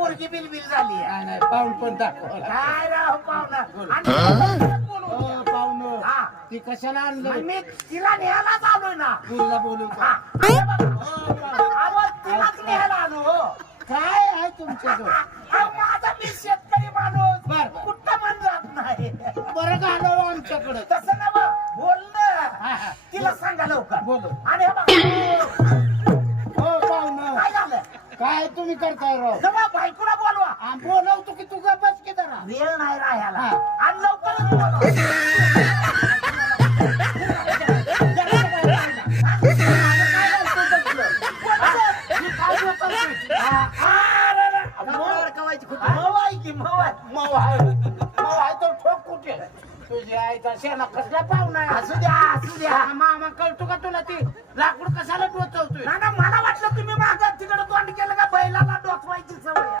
पोरगी बिलबिल झाली नाही नाही पाहून पण दाखव काय राव पाहुणा पाहुणं हा. ती कशाला आणलं मी तिला न्यायलाच आलोय ना तुला बोलू हा. का अरे बाबा. अहो, तिलाच न्यायला आलो हो. काय आहे तुमच्याजवळ अहो, माझा मी शेतकरी माणूस बर. कुठं मन जात नाही बरं घालव आमच्याकडं तसं ना बा, बोल हा, ना हा. तिला सांगा लवकर बोलो. आणि हे बघा, हो पाहुणं काय झालं काय तुम्ही करताय राव जमा बायकोला बोलवा बोलवतो की तू गप्पच की जरा वेळ नाही राहायला हा. आणि लवकरच बोलवा तुझी आईचा शेणा कसला पाहुणा आहे? असू द्या मामा कळतो का तुला ती लाकूड कशाला टोचवतोय ना मला वाटलं तुम्ही मागं तिकडे तोंड केलं का बैलाला डोचवायची सवय आहे.